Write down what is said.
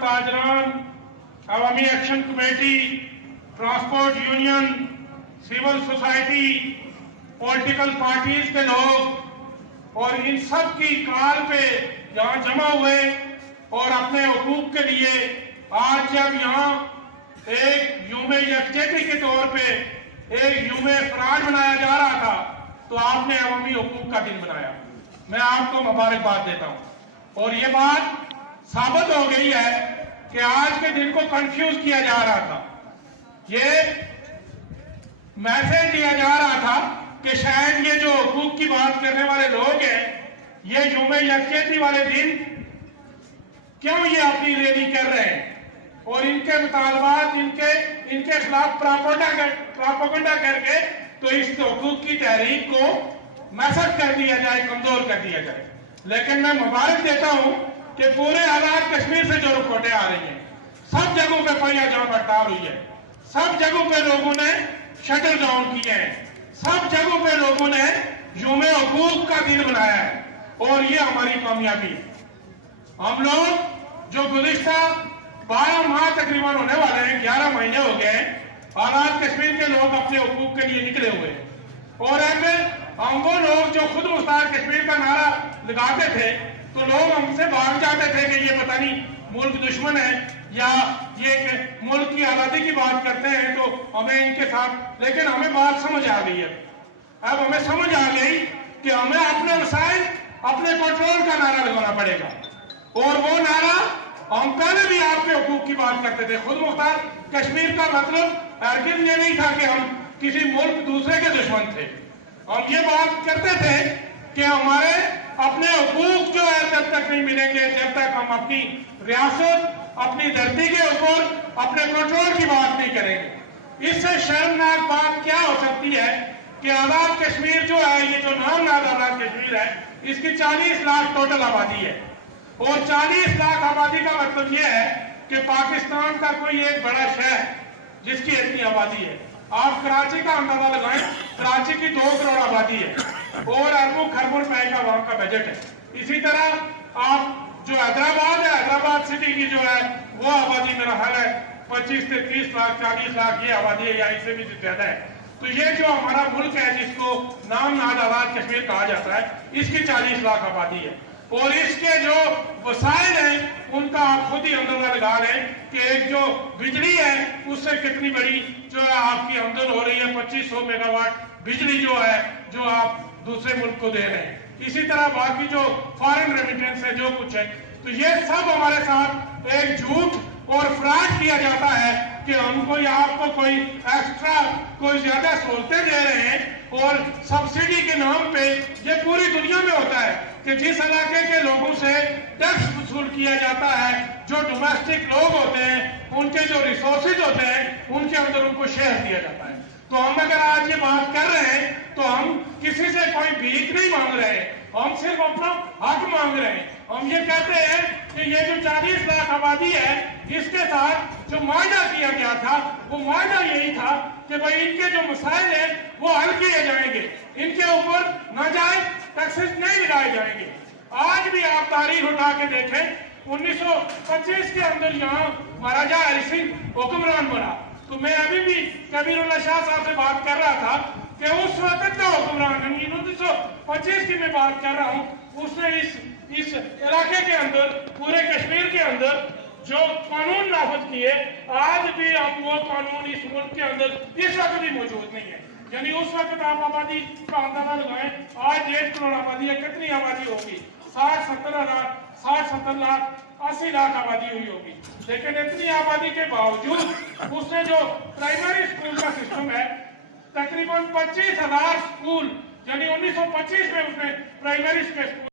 ताजरान, अवामी action committee, transport union, civil society, political parties के लोग और इन सब की कार पे यहाँ जमा हुए और अपने हुकूक के लिए आज जब यहाँ एक यूम यकजहती के तौर पे एक यूम फराड मनाया जा रहा था तो आपने अवामी हुकूक का दिन बनाया। मैं आपको मुबारकबाद देता हूँ। और ये बात साबित हो गई है कि आज के दिन को कंफ्यूज किया जा रहा था, ये मैसेज दिया जा रहा था कि शायद ये जो हुकूक की बात करने वाले लोग हैं ये यूम यकजहती वाले दिन क्यों ये अपनी रैली कर रहे हैं और इनके मुतालबात इनके खिलाफ प्रोपेगेंडा करके तो इस हुकूक की तहरीक को मैसेज कर दिया जाए, कमजोर कर दिया जाए। लेकिन मैं मुबारक देता हूं कि पूरे आजाद कश्मीर से जो रिपोर्टें आ रही हैं, सब जगहों पे पहिया जाम हड़ताल हुई है, सब जगहों पे लोगों ने शटर डाउन किए हैं, सब जगहों पे लोगों ने यूम हुकूक का दिन बनाया है और ये हमारी कामयाबी है। हम लोग जो गुज़िश्ता 12 माह तकरीबन होने वाले हैं, 11 महीने हो गए हैं, आजाद कश्मीर के लोग अपने हुकूक के लिए निकले हुए हैं। और हम वो लोग जो खुद मुख्तार कश्मीर का नारा लगाते थे तो लोग हमसे भाग जाते थे कि ये पता नहीं मुल्क दुश्मन है या ये मुल्क की आजादी की बात करते हैं तो हमें इनके साथ। लेकिन हमें बात समझ आ गई है, अब हमें समझ आ गई कि हमें अपने मसाइल अपने कंट्रोल का नारा लगाना पड़ेगा। और वो नारा हम पहले भी आपके हुकूक की बात करते थे। खुद मुख्तार कश्मीर का मतलब हरगिज़ ये नहीं था कि हम किसी मुल्क दूसरे के दुश्मन थे। हम ये बात करते थे कि हमारे अपने हुकूक जो है जब तक नहीं मिलेंगे, जब तक हम अपनी रियासत अपनी धरती के ऊपर अपने कंट्रोल की बात नहीं करेंगे। इससे शर्मनाक बात क्या हो सकती है कि आजाद कश्मीर जो है, ये जो नाम आजाद कश्मीर है, इसकी 40 लाख टोटल आबादी है और 40 लाख आबादी का मतलब यह है कि पाकिस्तान का कोई एक बड़ा शहर जिसकी इतनी आबादी है। आप कराची का अंदाजा लगाएं, कराची की 2 करोड़ आबादी है और अरबों खरबों रुपए का वहां का बजट है। इसी तरह आप जो हैदराबाद है, हैदराबाद सिटी की जो है वो आबादी मेरा ख्याल है 25 से 30 लाख 40 लाख ये आबादी है या इससे भी ज्यादा है। तो ये जो हमारा मुल्क है जिसको नाम आजाद कश्मीर कहा जाता है, इसकी 40 लाख आबादी है और इसके जो वसाइल हैं उनका आप खुद ही अंदाजा लगा लें कि एक जो बिजली है उससे कितनी बड़ी जो है आपकी आमदन हो रही है। 2500 मेगावाट बिजली जो है जो आप दूसरे मुल्क को दे रहे हैं। इसी तरह बाकी जो फॉरेन रेमिटेंस है जो कुछ है, तो ये सब हमारे साथ एक झूठ और फ्रॉड किया जाता है कि हमको या आपको कोई एक्स्ट्रा कोई ज्यादा सहूलतें दे रहे हैं। और सब्सिडी के नाम पे ये पूरी दुनिया में होता है कि जिस इलाके के लोगों से टैक्स वसूल किया जाता है, जो डोमेस्टिक लोग होते हैं, उनके जो रिसोर्सेज होते हैं, उनके अंदर उनको शेयर दिया जाता है। तो हम अगर आज ये बात कर रहे हैं तो हम किसी से कोई भीख नहीं मांग रहे हैं, हम सिर्फ अपना हक मांग रहे हैं। हम ये कहते हैं कि ये जो 40 लाख आबादी है इसके साथ जो मायदा किया गया था वो मायदा यही था कि भाई इनके जो मसाइल हैं वो हल किए जाएंगे, इनके ऊपर नाजायज टैक्सेस नहीं लगाए जाएंगे। आज भी आप तारीख उठा के देखें, 1925 के अंदर यहाँ महाराजा हरि सिंह हुक्मरान बना। तो मैं अभी भी कबीरुल्लाह शाह साहब से बात कर रहा था कि उस वक्त का हुक्मरान 1925 की मैं बात कर रहा हूँ, उसने इस इलाके के अंदर पूरे कश्मीर के अंदर जो कानून नाफज किए, आज भी हम वो कानून इस मुल्क के अंदर इस वक्त भी मौजूद नहीं है। यानी उस वक्त आप आबादी का अंदाजा लगाएं, आज 1 करोड़ आबादी है, कितनी आबादी होगी? 60-70 लाख 80 लाख आबादी हुई होगी। लेकिन इतनी आबादी के बावजूद उसने जो प्राइमरी स्कूल का सिस्टम है, तकरीबन 25,000 स्कूल, यानी 1925 में उसने प्राइमरी स्कूल